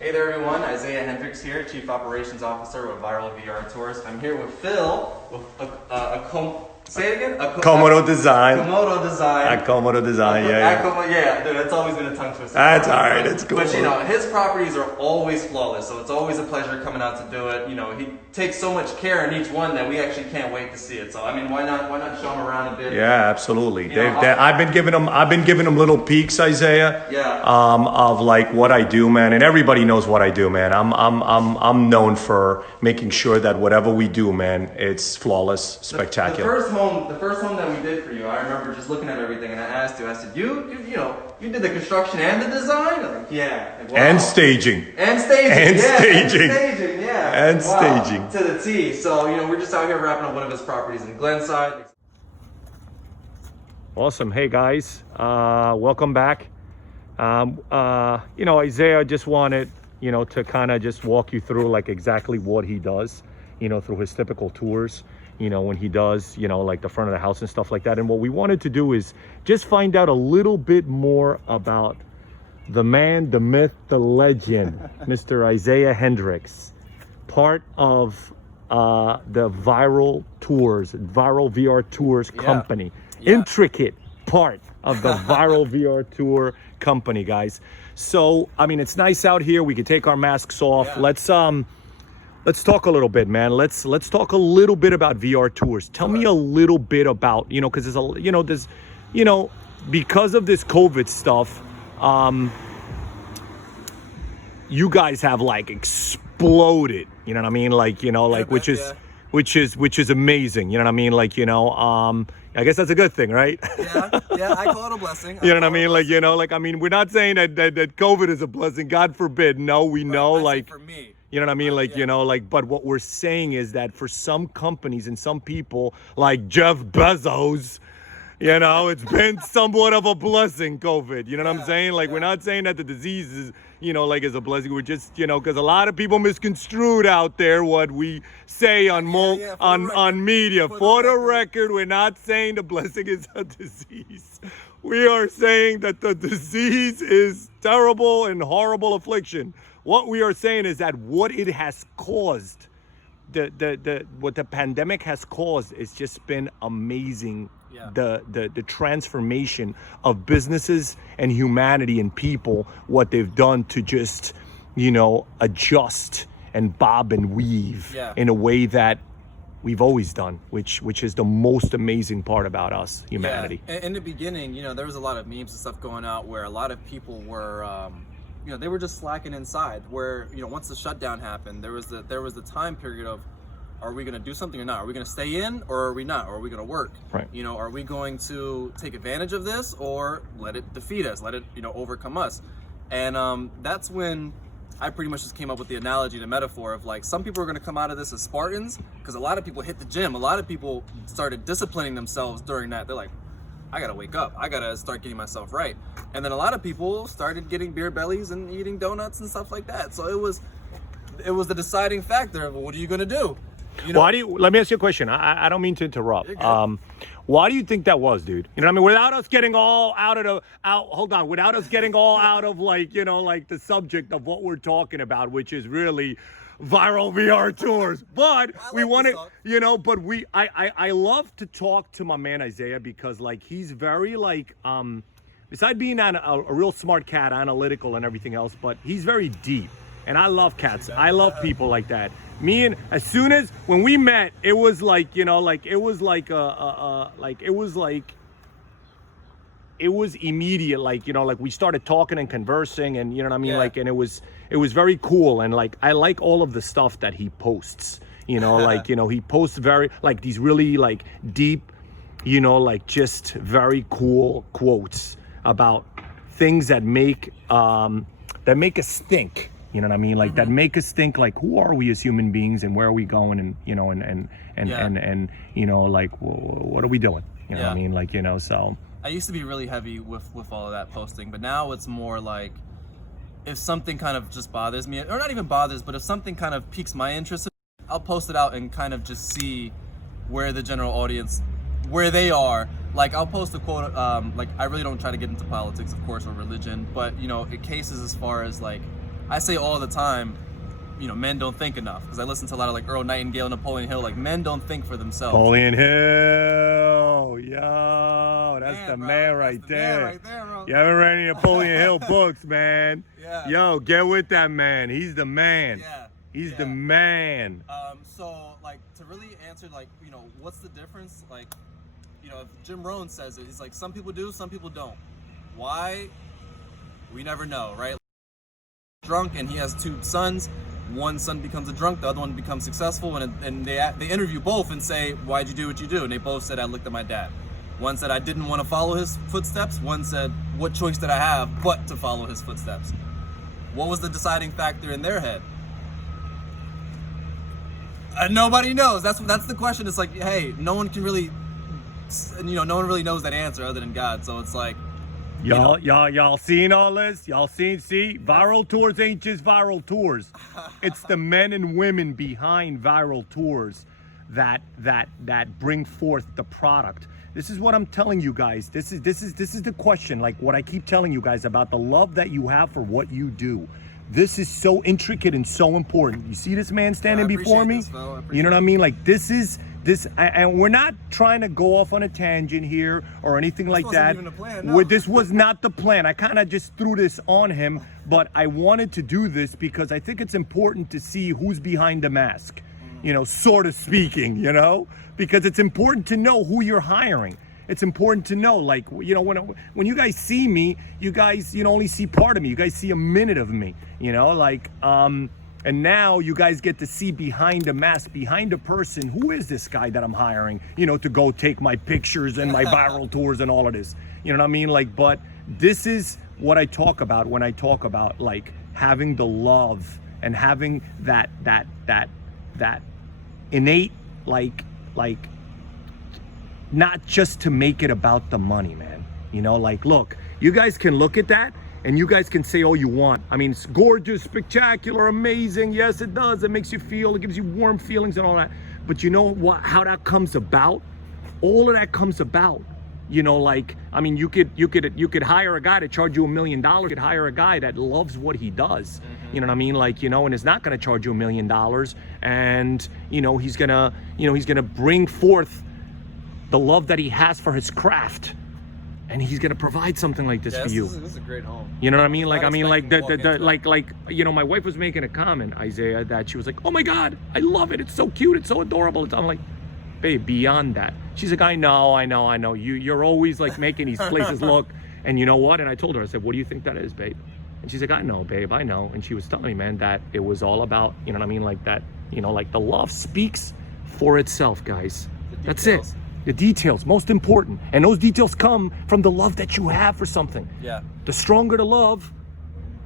Hey there everyone, Isaiah Hendricks here, Chief Operations Officer with Viral VR Tours. I'm here with Phil with say it again? Acomodo Design. Acomodo Design. Acomodo Design, yeah, dude, it's always been a tongue twister. That's alright, it's cool. But you know, his properties are always flawless, so it's always a pleasure coming out to do it. You know, he takes so much care in each one that we actually can't wait to see it. So I mean, why not show him around a bit? Yeah, absolutely. I've been giving them little peeks, Isaiah. Yeah. Of like what I do, man, and everybody knows what I do, man. I'm known for making sure that whatever we do, man, it's flawless, spectacular. The first home that we did for you, I remember just looking at everything, and I asked you. I said, "You did the construction and the design?" I'm like, "Yeah." Like, wow. And staging. And staging. And yeah. staging. And staging. Yeah. And wow. staging. To the T. So we're just out here wrapping up one of his properties in Glenside. Awesome. Hey guys, welcome back. Isaiah just wanted, to kind of just walk you through like exactly what he does, through his typical tours, when he does, like the front of the house and stuff like that. And what we wanted to do is just find out a little bit more about the man, the myth, the legend, Mr. Isaiah Hendricks, part of the Viral VR Tours company. Yeah. Intricate part of the Viral VR Tour company, guys. So I mean, it's nice out here. We can take our masks off. Yeah. Let's talk a little bit, man. Let's talk a little bit about VR tours. Tell me a little bit about, because because of this COVID stuff, you guys have like exploded, you know what I mean? Like, which is amazing. You know what I mean? Like, I guess that's a good thing, right? Yeah, I call it a blessing. You know what I mean? Like, we're not saying that COVID is a blessing. God forbid. No, we know, like, for me. You know what I mean? But what we're saying is that for some companies and some people, like Jeff Bezos, it's been somewhat of a blessing, COVID. You know what I'm saying? Like, we're not saying that the disease is, is a blessing. We're just, because a lot of people misconstrued out there what we say on media. For the record, we're not saying the blessing is a disease. We are saying that the disease is terrible and horrible affliction. What we are saying is that what it has caused, what the pandemic has caused, is just been amazing. Yeah. The transformation of businesses and humanity and people, what they've done to just, adjust and bob and weave in a way that we've always done, which is the most amazing part about us, humanity. Yeah. In the beginning, there was a lot of memes and stuff going out where a lot of people were, they were just slacking inside. Where once the shutdown happened, there was the time period of, are we going to do something or not? Are we going to stay in or are we not? Or are we going to work? Right. Are we going to take advantage of this or let it defeat us? Let it, overcome us? And that's when I pretty much just came up with the analogy, the metaphor of like, some people are going to come out of this as Spartans, because a lot of people hit the gym. A lot of people started disciplining themselves during that. They're like, I got to wake up. I got to start getting myself right. And then a lot of people started getting beer bellies and eating donuts and stuff like that. So it was the deciding factor of, what are you going to do? Let me ask you a question. I don't mean to interrupt. Why do you think that was, dude? You know what I mean? Without us getting all without us getting all out of like the subject of what we're talking about, which is really Viral VR Tours. But we want to, I love to talk to my man Isaiah, because like he's very like, besides being a real smart cat, analytical and everything else, but he's very deep. And I love cats. I love people like that. When we met, it was like, it was immediate. Like we started talking and conversing, and you know what I mean? Yeah. And it was very cool. And like, I like all of the stuff that he posts, he posts very, like these really like deep, just very cool quotes about things that make us think. You know what I mean? Like that make us think like, who are we as human beings and where are we going? And, like, what are we doing? You know what I mean? Like, so. I used to be really heavy with all of that posting, but now it's more like, if something kind of just bothers me, or not even bothers, but if something kind of piques my interest, I'll post it out and kind of just see where the general audience, where they are. Like I'll post a quote, like I really don't try to get into politics, of course, or religion, but in cases as far as like, I say all the time, men don't think enough, because I listen to a lot of like Earl Nightingale, Napoleon Hill. Like, men don't think for themselves. Napoleon Hill, yo, that's the man right there. Man right there, bro. You haven't read any Napoleon Hill books, man? Yeah. Yo, get with that man. He's the man. Yeah. He's the man. So like, to really answer like, what's the difference? Like, if Jim Rohn says it, he's like, some people do, some people don't. Why? We never know, right? Drunk, and he has 2 sons. One son becomes a drunk, the other one becomes successful, and they interview both and say, why'd you do what you do? And they both said, I looked at my dad. One said, I didn't want to follow his footsteps. One said, what choice did I have but to follow his footsteps? What was the deciding factor in their head? Nobody knows. That's the question. It's like, hey, no one can really, no one really knows that answer other than God. So it's like, Y'all seen all this? Y'all see? Viral tours ain't just viral tours. It's the men and women behind viral tours that bring forth the product. This is what I'm telling you guys. This is the question. Like what I keep telling you guys about the love that you have for what you do. This is so intricate and so important. You see this man standing before me? You know what I mean? Like this, and we're not trying to go off on a tangent here or anything like that. Even a plan, no. This was not the plan. I kind of just threw this on him, but I wanted to do this because I think it's important to see who's behind the mask, sort of speaking, because it's important to know who you're hiring. It's important to know, like, when you guys see me, you guys, only see part of me. You guys see a minute of me, and now you guys get to see behind the mask, behind a person, who is this guy that I'm hiring, to go take my pictures and my viral tours and all of this. You know what I mean? Like, but this is what I talk about when I talk about, like, having the love and having that innate, like, not just to make it about the money, man. Like, look, you guys can look at that and you guys can say all you want. I mean, it's gorgeous, spectacular, amazing. Yes, it does. It makes you feel, it gives you warm feelings and all that. But you know what? How that comes about? All of that comes about. Like, I mean, you could hire a guy to charge you $1 million. You could hire a guy that loves what he does. Mm-hmm. You know what I mean? Like, and is not going to charge you $1 million. And he's gonna bring forth the love that he has for his craft, and he's gonna provide something like this for you. This is a great home. You know what I mean? Like, my wife was making a comment, Isaiah, that she was like, "Oh my God, I love it. It's so cute. It's so adorable." I'm like, babe, beyond that. She's like, I know. You're always like making these places look, and you know what? And I told her, I said, what do you think that is, babe? And she's like, I know, babe, I know. And she was telling me, man, that it was all about, you know what I mean? Like that, like the love speaks for itself, guys. That's it. The details, most important. And those details come from the love that you have for something. Yeah. The stronger the love,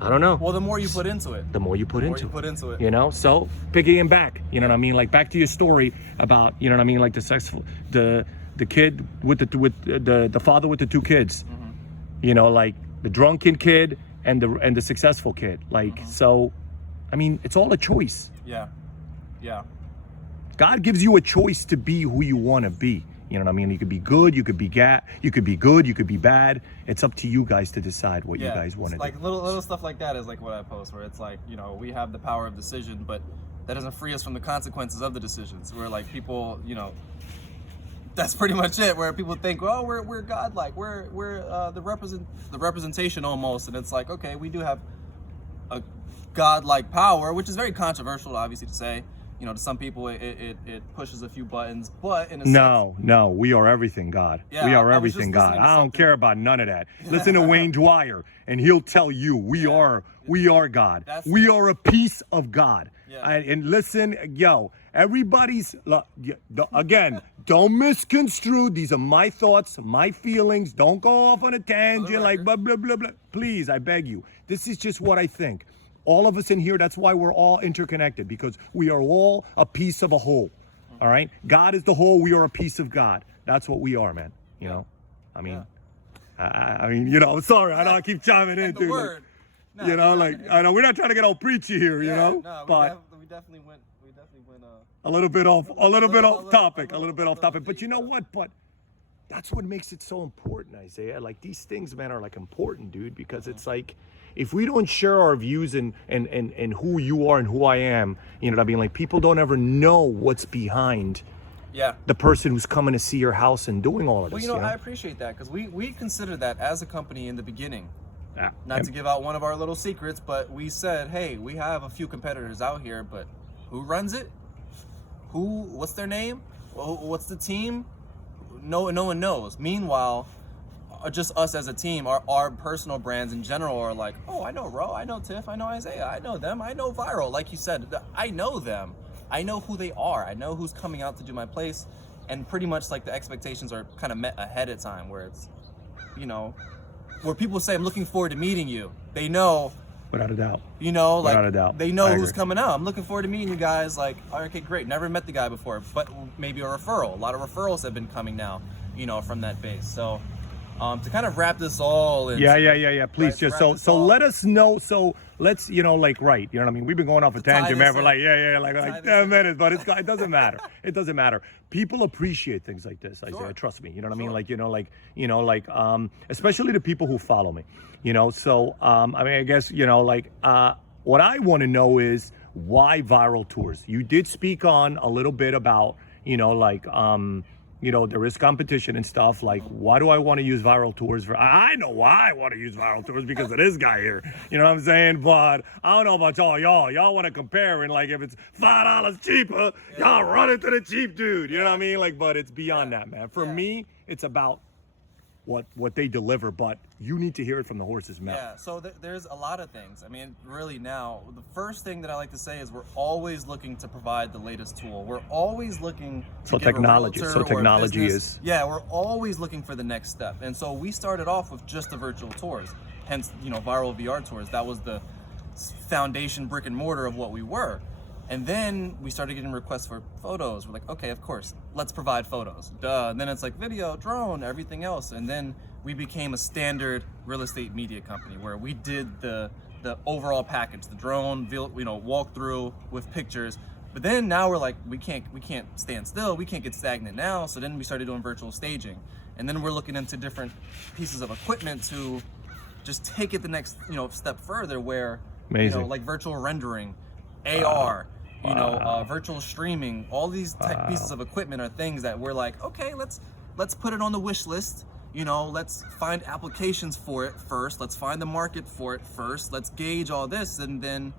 I don't know. Well, the more you put into it. The more you put into it. So picking back. You know what I mean? Like back to your story about, you know what I mean? Like the kid with the father with the 2 kids. Mm-hmm. Like the drunken kid and the successful kid. Like, mm-hmm. So, I mean, it's all a choice. Yeah. Yeah. God gives you a choice to be who you want to be. You know what I mean? You could be good, you could be good, you could be bad. It's up to you guys to decide what you guys want to do. Like little stuff like that is like what I post, where it's like, we have the power of decision, but that doesn't free us from the consequences of the decisions. Where like people, that's pretty much it. Where people think, oh, we're godlike, we're the representation almost, and it's like, okay, we do have a godlike power, which is very controversial, obviously, to say. To some people, it pushes a few buttons, but in a sense... No, we are everything, God. Yeah, we are everything, God. I don't care about none of that. Listen to Wayne Dwyer, and he'll tell you, we are God. We are a piece of God. Yeah. And listen, everybody's... Again, don't misconstrue. These are my thoughts, my feelings. Don't go off on a tangent like blah, blah, blah, blah. Please, I beg you. This is just what I think. All of us in here, that's why we're all interconnected, because we are all a piece of a whole. All right? God is the whole, we are a piece of God. That's what we are, man. I mean, sorry, I know I keep chiming in, dude. Word. I know we're not trying to get all preachy here, but we definitely went a little bit off topic. But you know what? But that's what makes it so important, Isaiah. Like these things, man, are like important, dude, because it's like, if we don't share our views and who you are and who I am, you know what I mean? Like, people don't ever know what's behind Yeah. the person who's coming to see your house and doing all of Well, this. you know, I appreciate that because we considered that as a company in the beginning. Yeah. Not to give out one of our little secrets, but we said, hey, we have a few competitors out here, but who runs it? What's their name? What's the team? No one knows. Meanwhile, just us as a team, our personal brands in general are like, oh, I know Ro, I know Tiff, I know Isaiah, I know them, I know Viral. Like you said, I know them. I know who they are. I know who's coming out to do my place. And pretty much like the expectations are kind of met ahead of time where it's, you know, where people say, I'm looking forward to meeting you. They know, Without a doubt. you know, like Without a doubt. they know I who's agree. coming out. I'm looking forward to meeting you guys. Like, okay, great. Never met the guy before, but maybe a referral. A lot of referrals have been coming now, you know, from that base. So to kind of wrap this all in. Yeah. Please, Right, just wrap this so all- let us know. So let's, you know, like, right. You know what I mean? We've been going off a tie tangent, this man. We're in. like, Tie like this 10 in. minutes, but it doesn't matter. It doesn't matter. People appreciate things like this, Isaiah. Sure. Trust me. You know what I Sure. mean? Especially the people who follow me. You know, so I mean, I guess, you know, like, what I want to know is why Viral Tours. You did speak on a little bit about, you know, like, you know, there is competition and stuff. Like, why do I want to use Viral Tours? I know why I want to use Viral Tours, because of this guy here. You know what I'm saying? But I don't know about y'all. Y'all want to compare, and like, if it's $5 cheaper, y'all run into the cheap dude. You know what I mean? Like, but it's beyond that, man. For me, it's about what they deliver, but you need to hear it from the horse's mouth. Yeah, so there's a lot of things. I mean, really now, the first thing that I like to say is we're always looking to provide the latest tool. We're always looking to So give a technology- realtor so or a technology business- is- Yeah, we're always looking for the next step. And so we started off with just the virtual tours. Hence, you know, Viral VR Tours. That was the foundation brick and mortar of what we were. And then we started getting requests for photos. We're like, okay, of course, let's provide photos. Duh. And then it's like video, drone, everything else. And then we became a standard real estate media company where we did the overall package, the drone, you know, walkthrough with pictures. But then now we're like, we can't stand still. We can't get stagnant now. So then we started doing virtual staging. And then we're looking into different pieces of equipment to just take it the next, you know, step further where, Amazing. you know, like virtual rendering, AR, you know, virtual streaming, all these pieces of equipment are things that we're like, okay, let's put it on the wish list. You know, let's find applications for it first. Let's find the market for it first. Let's gauge all this. And then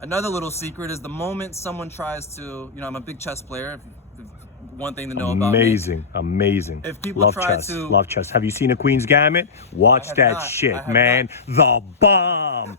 another little secret is the moment someone tries to, you know, I'm a big chess player. One thing to know about me. Amazing. If people love try chess, to- love chess. Have you seen A Queen's Gambit? Watch have that not. I shit, have man. The bomb.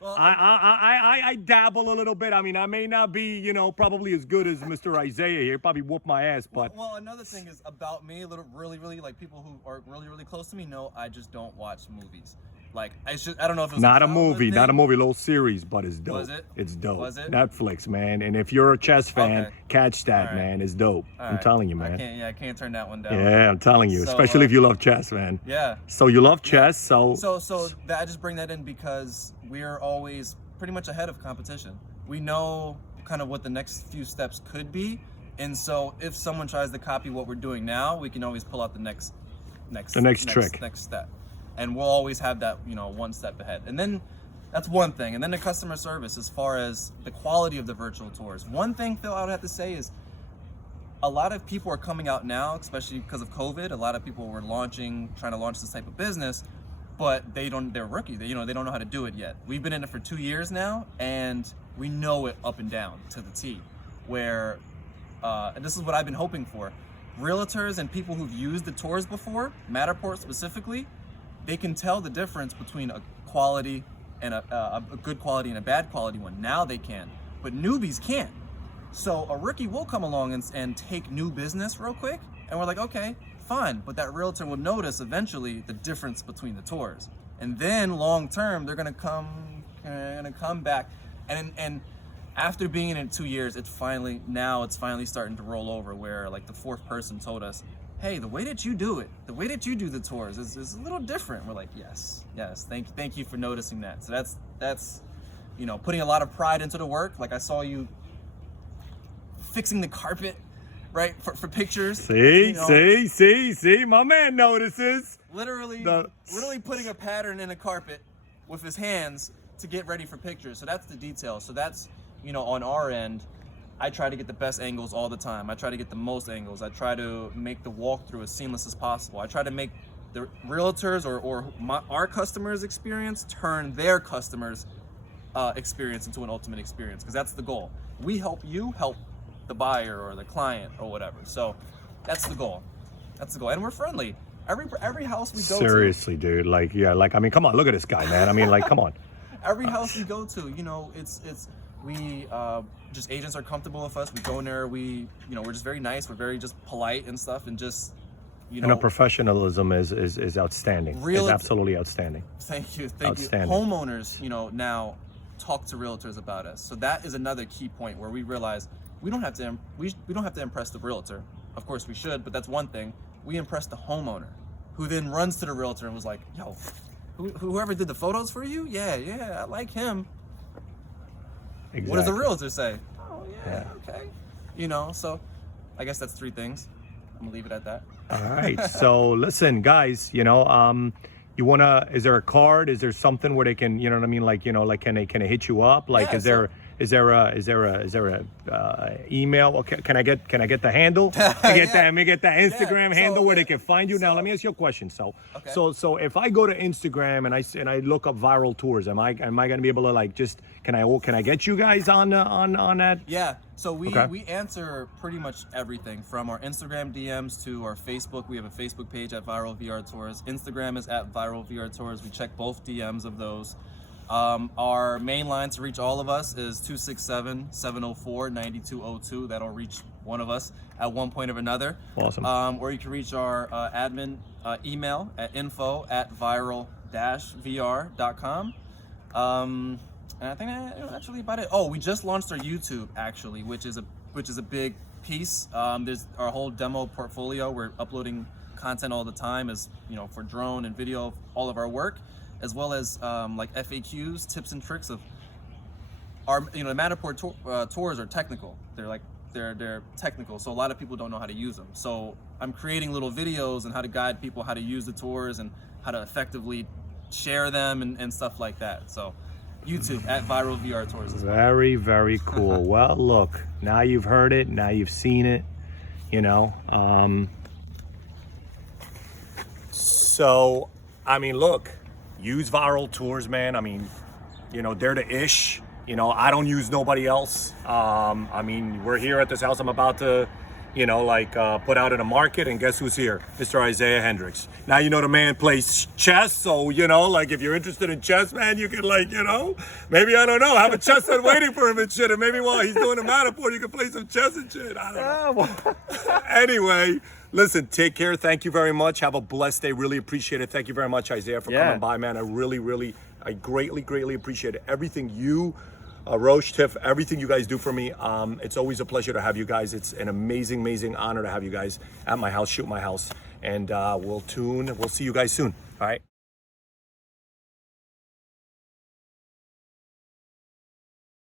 Well, I dabble a little bit. I mean, I may not be, you know, probably as good as Mr. Isaiah here. Probably whoop my ass, but Well, another thing is about me, a little really like people who are really close to me know I just don't watch movies. Like I don't know if it was not a childhood movie, not a thing. movie, little series, but it's dope. Was it? It's dope. Was it? Netflix, man. And if you're a chess fan, Okay. catch that, All right. man. It's dope. All I'm right. telling you, man. I can't turn that one down. Yeah, I'm telling you, So, especially if you love chess, man. Yeah. So you love chess, so So that I just bring that in because we're always pretty much ahead of competition. We know kind of what the next few steps could be, and so if someone tries to copy what we're doing now, we can always pull out the next trick. next step, and we'll always have that, you know, one step ahead. And then that's one thing. And then the customer service, as far as the quality of the virtual tours. One thing, Phil, I would have to say is a lot of people are coming out now, especially because of COVID. A lot of people were trying to launch this type of business, but they're rookie. They don't know how to do it yet. We've been in it for 2 years now, and we know it up and down to the T. Where, and this is what I've been hoping for. Realtors and people who've used the tours before, Matterport specifically, they can tell the difference between a quality and a good quality and a bad quality one. Now they can, but newbies can't. So a rookie will come along and take new business real quick, and we're like, okay, fine. But that realtor will notice eventually the difference between the tours, and then long term they're gonna come back, and after being in it 2 years, it's finally starting to roll over. Where like the fourth person told us, hey, the way that you do the tours is a little different. We're like, yes, thank you for noticing that. So that's you know, putting a lot of pride into the work. Like I saw you fixing the carpet right? For pictures. See, you know, see, my man notices. literally putting a pattern in a carpet with his hands to get ready for pictures. So that's the detail. So that's, you know, on our end, I try to get the best angles all the time. I try to get the most angles. I try to make the walkthrough as seamless as possible. I try to make the realtors or our customers' experience turn their customers' experience into an ultimate experience, because that's the goal. We help you help the buyer or the client or whatever. So that's the goal. That's the goal. And we're friendly. Every house we go Seriously, dude. Like, yeah, like, I mean, come on, look at this guy, man. I mean, like, come on. every house we go to, you know, we just agents are comfortable with us. We go in there, we're just very nice. We're very just polite and stuff, and just, you know. And the professionalism is outstanding. It's absolutely outstanding. Thank you. Outstanding. Homeowners, you know, now talk to realtors about us. So that is another key point where we realize we don't have to impress the realtor. Of course we should, but that's one thing. We impress the homeowner, who then runs to the realtor and was like, yo, whoever did the photos for you? Yeah, I like him. Exactly. What does the realtor say? Oh, yeah, okay. You know, so I guess that's 3 things. I'm gonna leave it at that. All right. So listen, guys, you know, is there a card? Is there something where they can, you know what I mean? Like, you know, like, can they hit you up? Like, Yeah, is there a email? Okay, can I get the handle? Let me get the Instagram handle where they can find you. Now, let me ask you a question. So if I go to Instagram and I look up Viral Tours, am I gonna be able to, like, just can I get you guys on that? Yeah. So we answer pretty much everything from our Instagram DMs to our Facebook. We have a Facebook page at Viral VR Tours. Instagram is at Viral VR Tours. We check both DMs of those. Our main line to reach all of us is 267-704-9202. That'll reach one of us at one point or another. Awesome. Or you can reach our admin email at info@viral-vr.com. And I think that's really about it. Oh, we just launched our YouTube, actually, which is a big piece. There's our whole demo portfolio. We're uploading content all the time, as you know, for drone and video of all of our work, as well as like FAQs, tips and tricks of our, you know, the Matterport tours are technical. They're technical, so a lot of people don't know how to use them. So I'm creating little videos on how to guide people how to use the tours and how to effectively share them and stuff like that. So YouTube at Viral VR Tours as well. Very, very cool. Well, look, now you've heard it, now you've seen it, you know. So, I mean, look, use Viral Tours, man. I mean, you know, they're the ish. You know, I don't use nobody else. I mean, we're here at this house I'm about to, you know, like put out in the market, and guess who's here? Mr. Isaiah Hendricks. Now you know the man plays chess, so, you know, like, if you're interested in chess, man, you can, like, you know, maybe, I don't know, have a chess set waiting for him and shit, and maybe while he's doing the Matterport, you can play some chess and shit. I don't know. Anyway, listen, take care. Thank you very much. Have a blessed day. Really appreciate it. Thank you very much, Isaiah, for coming by, man. I greatly appreciate it. Everything you, Roche, Tiff, everything you guys do for me. It's always a pleasure to have you guys. It's an amazing honor to have you guys at my house, shoot my house. And we'll see you guys soon. All right.